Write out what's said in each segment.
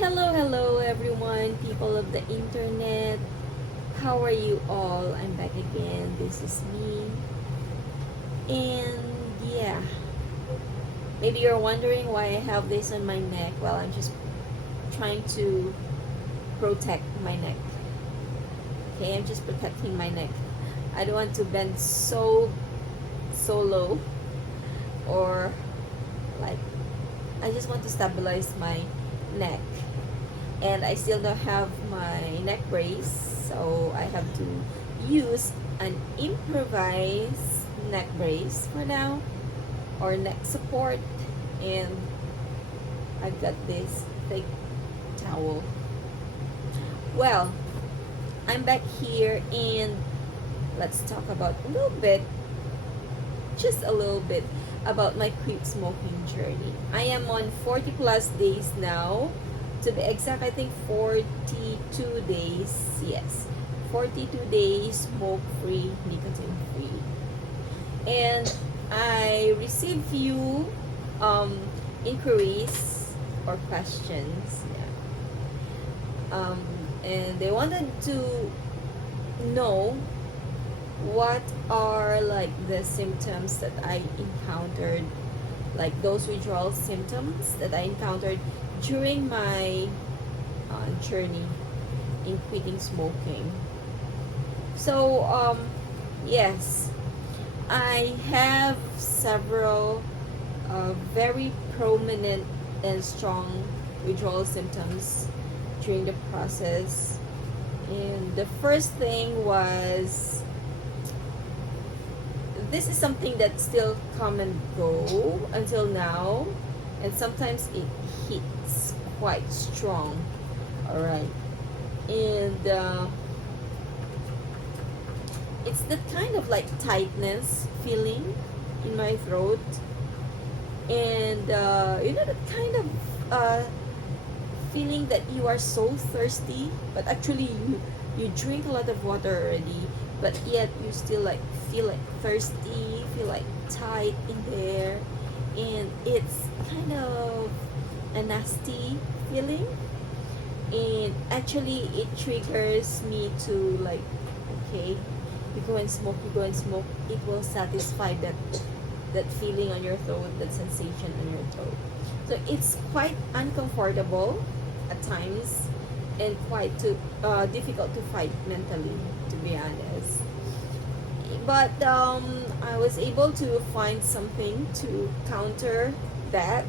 Hello everyone, people of the internet. How are you all? I'm back again. This is me. And yeah, maybe you're wondering why I have this on my neck. Well, I'm just trying to protect my neck. Okay, I'm just protecting my neck. I don't want to bend so low, or like I just want to stabilize my neck. And I still don't have my neck brace, so I have to use an improvised neck brace for now, or neck support. And I've got this thick towel. Well, I'm back here, and let's talk about just a little bit about my quit smoking journey. I am on 40 plus days now. To be exact, I think 42 days. Yes, 42 days smoke free, nicotine free. And I received few inquiries or questions. Yeah. And they wanted to know what are like the symptoms that I encountered, like those withdrawal symptoms that I encountered during my journey in quitting smoking. So yes, I have several very prominent and strong withdrawal symptoms during the process. And the first thing was, this is something that still come and go until now, and sometimes it hits quite strong. All right, and it's that kind of like tightness feeling in my throat, and that kind of feeling that you are so thirsty, but actually you drink a lot of water already, but yet you still like feel like thirsty, feel like tight in there, and it's kind of a nasty feeling. And actually it triggers me to like, okay, you go and smoke, it will satisfy that feeling on your throat, that sensation on your throat. So it's quite uncomfortable at times, and quite difficult to fight mentally, to be honest. But I was able to find something to counter that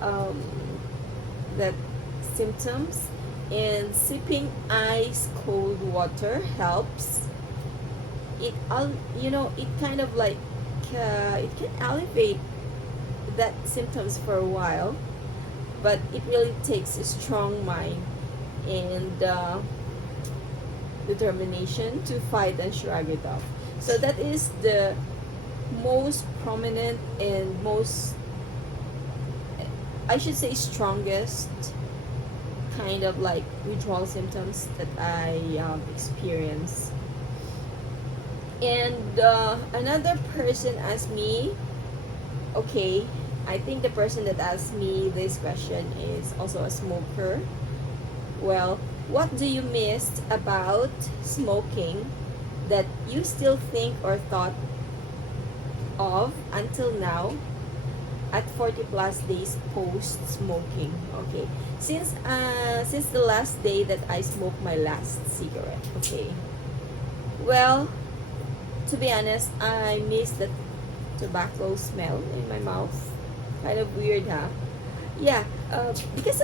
um, that symptoms, and sipping ice cold water helps. It kind of like it can alleviate that symptoms for a while, but it really takes a strong mind and determination to fight and shrug it off. So that is the most prominent and most, I should say, strongest kind of like withdrawal symptoms that I experience. And another person asked me, okay, I think the person that asked me this question is also a smoker. Well, what do you miss about smoking that you still think or thought of until now at 40 plus days post smoking? Okay, since the last day that I smoked my last cigarette. Okay, well, to be honest, I miss the tobacco smell in my mouth. Kind of weird, huh? Yeah, because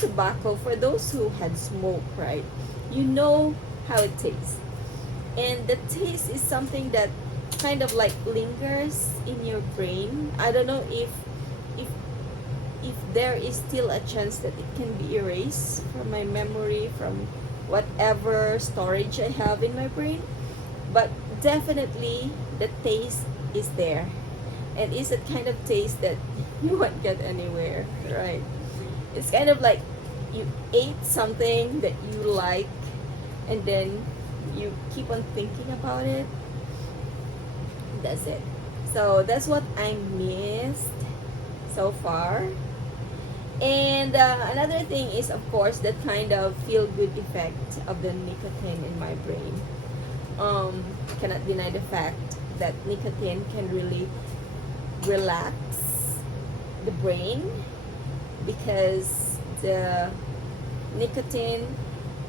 tobacco, for those who had smoked, right, you know how it tastes, and the taste is something that kind of like lingers in your brain. I don't know if if there is still a chance that it can be erased from my memory, from whatever storage I have in my brain, but definitely the taste is there, and it's a kind of taste that you won't get anywhere, right? It's kind of like you ate something that you like, and then you keep on thinking about it. That's it. So that's what I missed so far. And another thing is, of course, that kind of feel-good effect of the nicotine in my brain. Cannot deny the fact that nicotine can really relax the brain, because the nicotine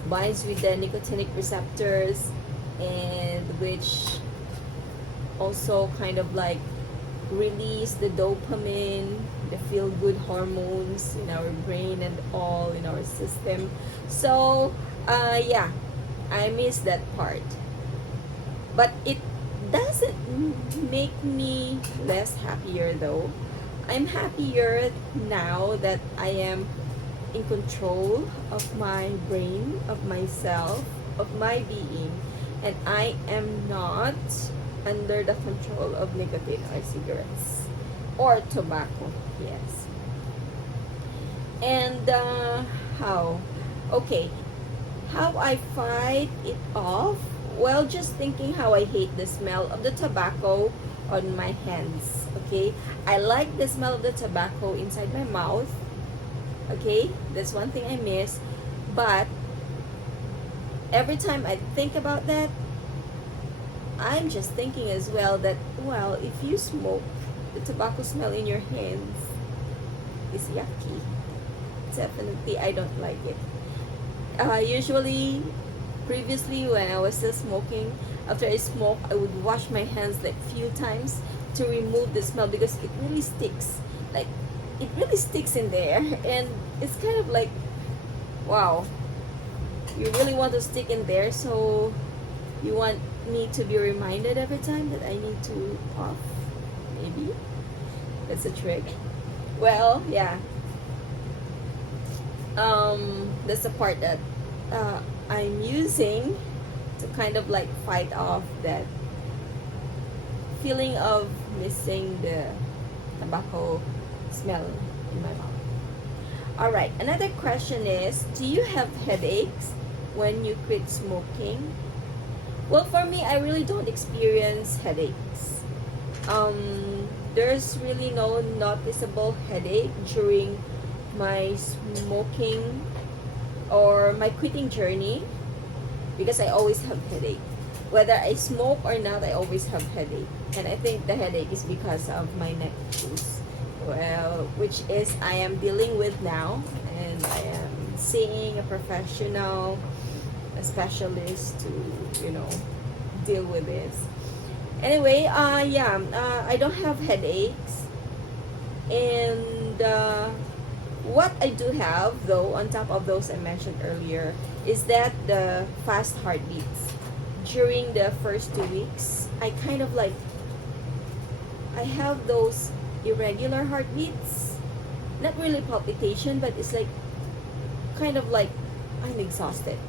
binds with the nicotinic receptors, and which also kind of like release the dopamine, the feel good hormones in our brain and all in our system. So yeah, I miss that part, but it doesn't make me less happier though. I'm happier now that I am in control of my brain, of myself, of my being, and I am not under the control of nicotine or cigarettes or tobacco. Yes. And how? Okay, how I fight it off? Well, just thinking how I hate the smell of the tobacco on my hands. Okay, I like the smell of the tobacco inside my mouth. Okay, that's one thing I miss. But every time I think about that, I'm just thinking as well that, well, if you smoke, the tobacco smell in your hands is yucky. Definitely, I don't like it. Usually, previously when I was still smoking, after I smoke, I would wash my hands like few times to remove the smell, because it really sticks. Like, it really sticks in there, and it's kind of like, wow, you really want to stick in there, so you want me to be reminded every time that I need to puff. Maybe that's a trick. Well, yeah. That's the part that I'm using to kind of like fight off that feeling of missing the tobacco smell in my mouth. All right, another question is, do you have headaches when you quit smoking? Well, for me, I really don't experience headaches. There's really no noticeable headache during my smoking or my quitting journey, because I always have headache. Whether I smoke or not, I always have headache. And I think the headache is because of my neck issues. Well, which is I am dealing with now, and I am seeing a professional, a specialist to, deal with this. Anyway, I don't have headaches. And what I do have, though, on top of those I mentioned earlier, is that the fast heartbeats. During the first 2 weeks, I kind of like, I have those irregular heartbeats. Not really palpitation, but it's like, kind of like, I'm exhausted.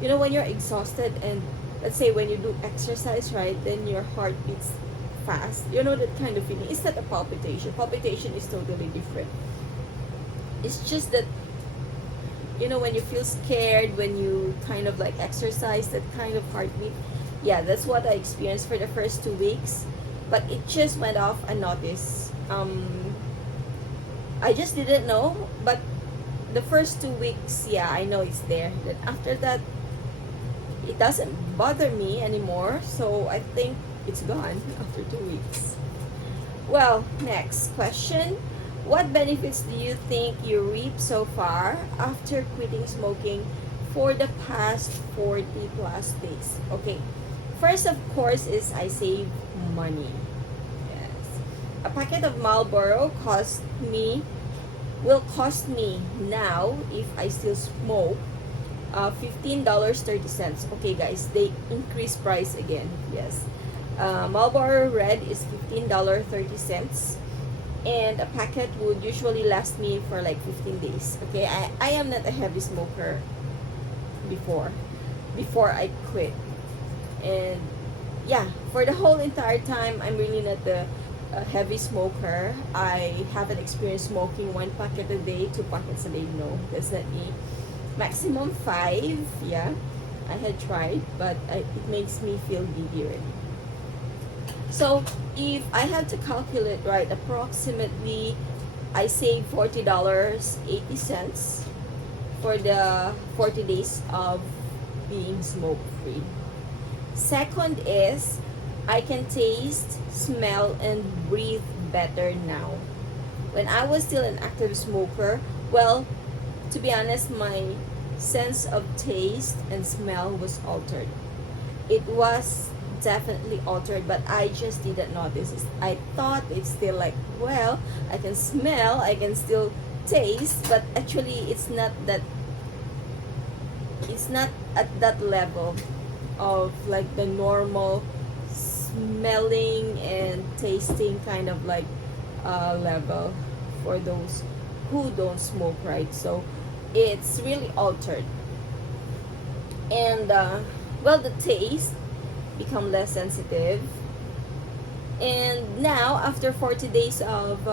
You know, when you're exhausted, and let's say when you do exercise, right, then your heart beats fast. You know that kind of feeling. It's not a palpitation. Palpitation is totally different. It's just that, when you feel scared, when you kind of like exercise, that kind of heartbeat. Yeah, that's what I experienced for the first 2 weeks. But it just went off unnoticed. I just didn't know. But the first 2 weeks, yeah, I know it's there. Then after that, it doesn't bother me anymore. So I think it's gone after 2 weeks. Well, next question. What benefits do you think you reap so far after quitting smoking for the past 40 plus days? Okay. First, of course, is I save money. Yes. A packet of Marlboro will cost me now, if I still smoke, $15.30. Okay, guys, they increase price again. Yes. Marlboro Red is $15.30. And a packet would usually last me for like 15 days. Okay, I am not a heavy smoker before I quit. And yeah, for the whole entire time, I'm really not the heavy smoker. I haven't experienced smoking 1 packet a day, 2 packets a day. No, that's not me. Maximum 5, yeah, I had tried, but it makes me feel giddy already. So if I had to calculate, right, approximately I saved $40.80 for the 40 days of being smoke free. Second is, I can taste, smell, and breathe better now. When I was still an active smoker, well, to be honest, my sense of taste and smell was altered. It was definitely altered, but I just didn't notice it. I thought it's still like, well, I can smell, I can still taste, but actually it's not at that level of like the normal smelling and tasting kind of like level for those who don't smoke, right? So it's really altered. And well, the taste become less sensitive. And now after 40 days of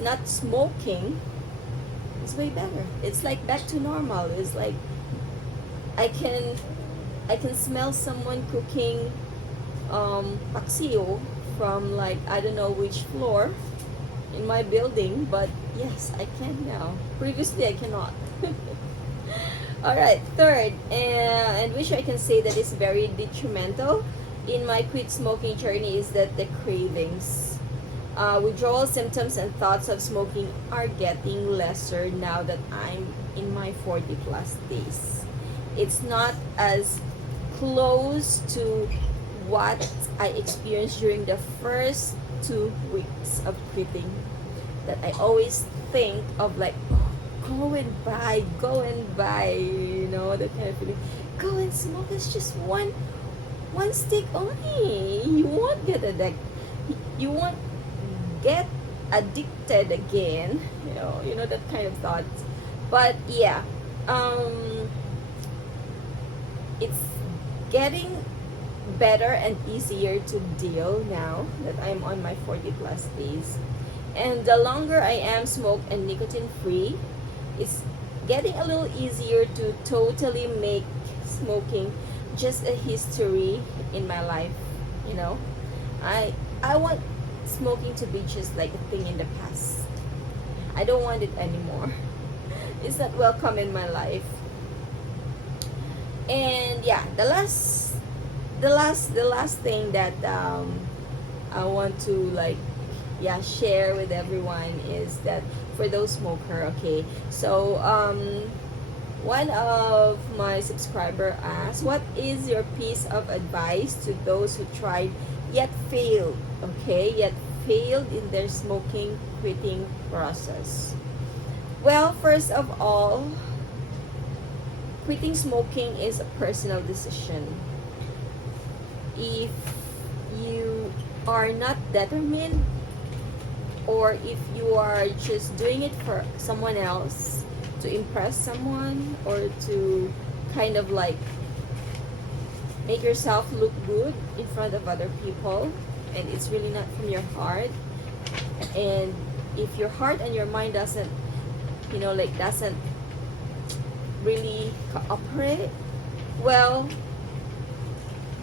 not smoking, it's way better. It's like back to normal. It's like I can smell someone cooking paksiw from like I don't know which floor in my building, but yes, I can now. Previously I cannot. Alright, third, and which I can say that is very detrimental in my quit smoking journey, is that the cravings. Withdrawal symptoms and thoughts of smoking are getting lesser now that I'm in my 40 plus days. It's not as close to what I experienced during the first 2 weeks of quitting, that I always think of like, go and buy, you know, that kind of feeling. Go and smoke. It's just one stick only. You won't get addicted. You won't get addicted again. You know that kind of thought. But yeah, it's getting better and easier to deal now that I'm on my 40 plus days. And the longer I am smoke and nicotine free, it's getting a little easier to totally make smoking just a history in my life. You know, I want smoking to be just like a thing in the past. I don't want it anymore. It's not welcome in my life. And yeah, the last thing that I want to like share with everyone is that for those smoker, okay, so one of my subscriber asked, what is your piece of advice to those who tried yet failed, in their smoking quitting process? Well, first of all, quitting smoking is a personal decision. If you are not determined, or if you are just doing it for someone else, to impress someone, or to kind of like make yourself look good in front of other people, and it's really not from your heart, and if your heart and your mind doesn't really cooperate, well,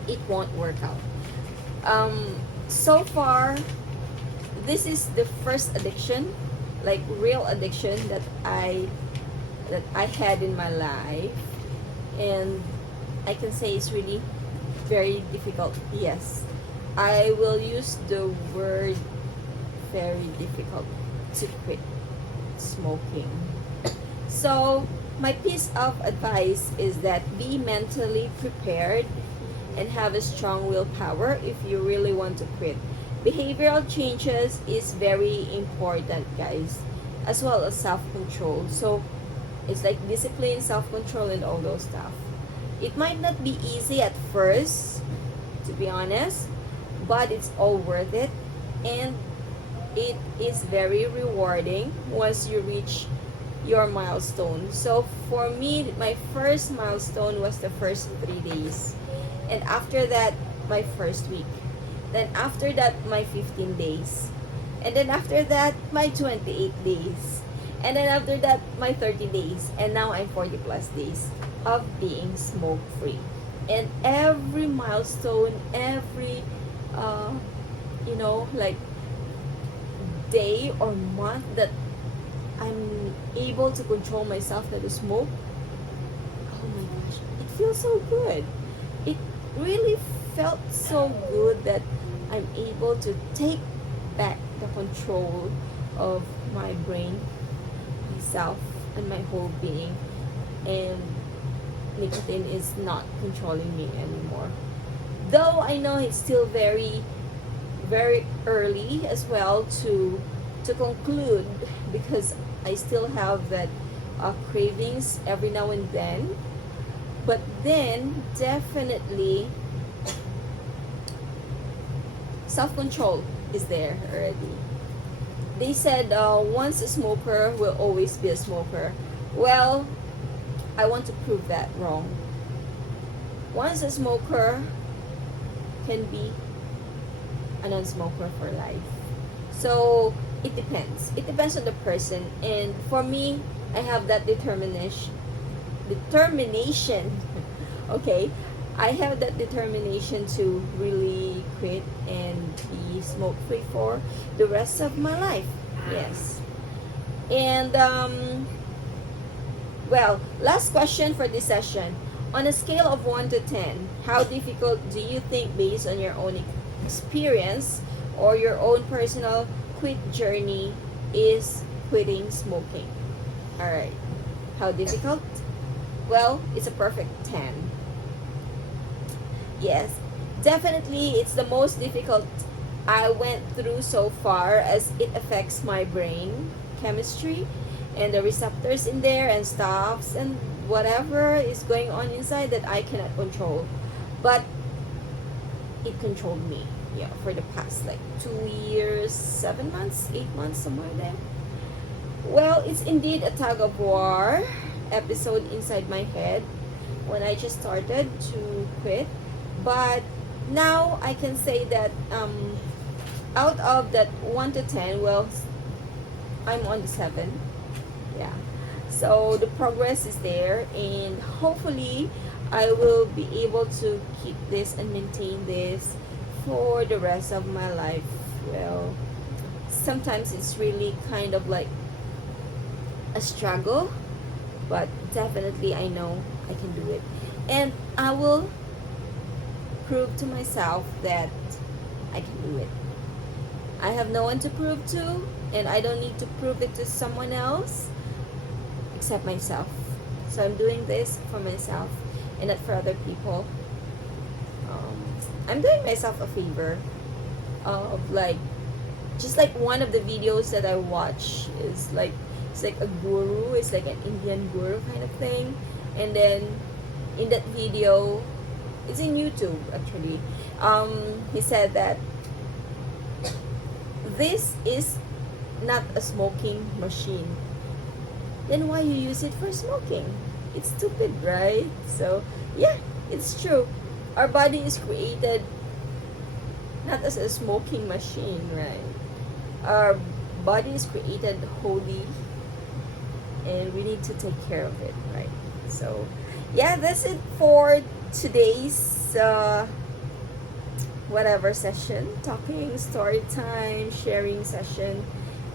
it won't work out. So far, this is the first addiction, like real addiction that I had in my life, and I can say it's really very difficult. Yes, I will use the word very difficult to quit smoking. So my piece of advice is that be mentally prepared and have a strong willpower if you really want to quit. Behavioral changes is very important, guys, as well as self-control. So it's like discipline, self-control, and all those stuff. It might not be easy at first, to be honest, but it's all worth it, and it is very rewarding once you reach your milestone. So for me, my first milestone was the first 3 days, and after that, my first week. Then after that, my 15 days. And then after that, my 28 days. And then after that, my 30 days. And now I'm 40 plus days of being smoke free. And every milestone, every, day or month that I'm able to control myself not to smoke, oh my gosh, it feels so good. It really felt so good that I'm able to take back the control of my brain, myself, and my whole being. And nicotine is not controlling me anymore. Though I know it's still very, very early as well to conclude, because I still have that cravings every now and then. But then definitely self-control is there already. They said once a smoker will always be a smoker. Well, I want to prove that wrong. Once a smoker can be a non-smoker for life. So it depends. It depends on the person. And for me, I have that determination. Okay, I have that determination to really quit and be smoke free for the rest of my life. Yes. And well, last question for this session. On a scale of 1 to 10, how difficult do you think, based on your own experience or your own personal quit journey, is quitting smoking? Alright. How difficult? Well, it's a perfect 10. Yes, definitely it's the most difficult I went through so far, as it affects my brain chemistry and the receptors in there and stops and whatever is going on inside that I cannot control. But it controlled me, yeah, for the past like 2 years, 7 months, 8 months, somewhere there. Well, it's indeed a tug of war episode inside my head when I just started to quit. But now I can say that out of that 1 to 10, well, I'm on the 7. Yeah. So the progress is there, and hopefully I will be able to keep this and maintain this for the rest of my life. Well, sometimes it's really kind of like a struggle, but definitely I know I can do it. And I will prove to myself that I can do it. I have no one to prove to, and I don't need to prove it to someone else except myself. So I'm doing this for myself and not for other people. I'm doing myself a favor of like, just like one of the videos that I watch is like, it's like a guru, it's like an Indian guru kind of thing. And then in that video, it's in YouTube actually, he said that this is not a smoking machine. Then why you use it for smoking? It's stupid, right? So yeah, it's true. Our body is created not as a smoking machine, right? Our body is created holy, and we need to take care of it, right? So yeah, that's it for today's whatever session, talking, story time, sharing session.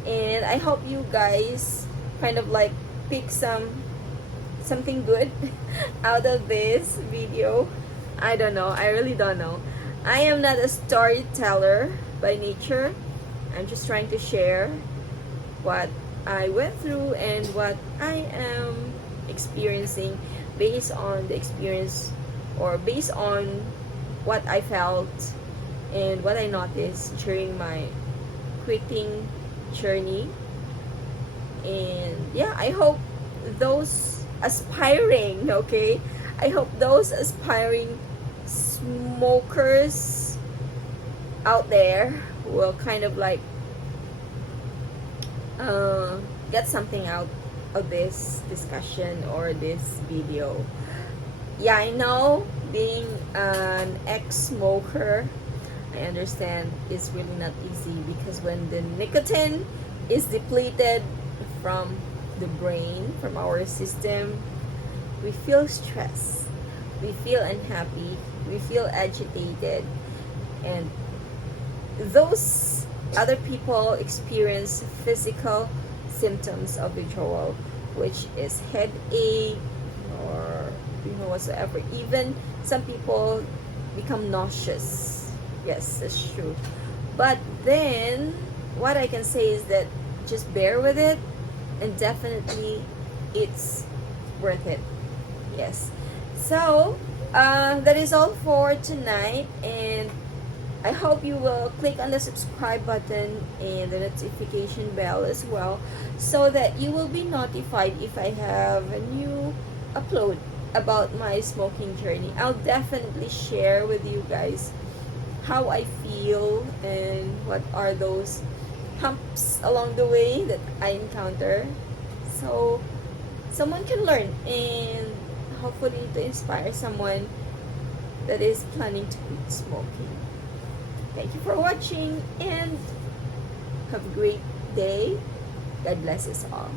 And I hope you guys kind of like pick something good out of this video. I don't know, I really don't know. I am not a storyteller by nature. I'm just trying to share what I went through and what I am experiencing based on the experience, or based on what I felt and what I noticed during my quitting journey. And yeah, I hope those aspiring, okay, I hope those aspiring smokers out there will kind of like get something out of this discussion or this video. Yeah, I know being an ex-smoker, I understand it's really not easy, because when the nicotine is depleted from the brain, from our system, we feel stressed, we feel unhappy, we feel agitated, and those Other people experience physical symptoms of withdrawal, which is headache or whatsoever. Even some people become nauseous. Yes, that's true. But then what I can say is that just bear with it, and definitely it's worth it. Yes. So that is all for tonight, and I hope you will click on the subscribe button and the notification bell as well, so that you will be notified if I have a new upload about my smoking journey. I'll definitely share with you guys how I feel and what are those humps along the way that I encounter, so someone can learn and hopefully to inspire someone that is planning to quit smoking. Thank you for watching and have a great day. God bless us all.